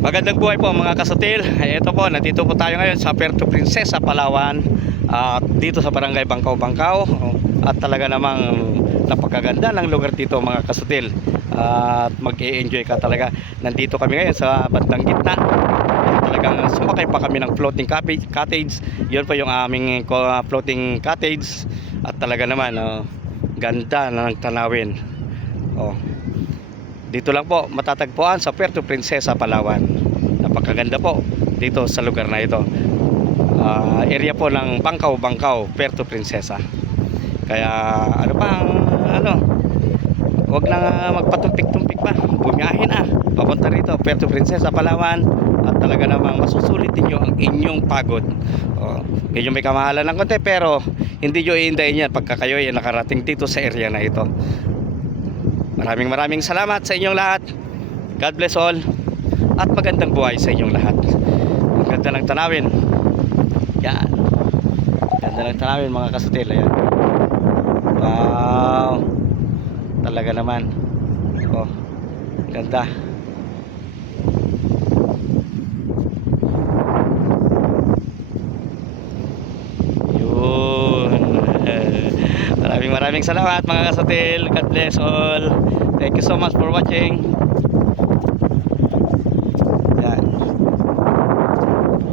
Magandang buhay po mga kasutil. Ito po, nandito po tayo ngayon sa Puerto Princesa, Palawan. At dito sa Barangay Bangkaw-Bangkaw. At talaga namang napakaganda ng lugar dito mga kasutil. At mag-e-enjoy ka talaga. Nandito kami ngayon sa bandang gitna. At talagang sumakay pa kami ng floating cottage. Yun po yung aming floating cottage. At talaga naman ganda ng tanawin. Dito lang po matatagpuan sa Puerto Princesa, Palawan. Napakaganda po dito sa lugar na ito. Area po ng Bangkaw-Bangkaw, Puerto Princesa. Kaya wag na magpatumpik-tumpik pa. Bumiyahin papunta rito, Puerto Princesa, Palawan. At talaga namang masusulit niyo ang inyong pagod. Medyo may kamahalan ng konti pero hindi nyo iindayin yan pagka kayo ay nakarating dito sa area na ito. Maraming salamat sa inyong lahat. God bless all. At magandang buhay sa inyong lahat. Ang ganda ng tanawin. Yan. Ganda ng tanawin mga kasutil. Ayan. Wow. Talaga naman. Ganda. Yun. Maraming salamat mga kasutil. God bless all. Thank you so much for watching.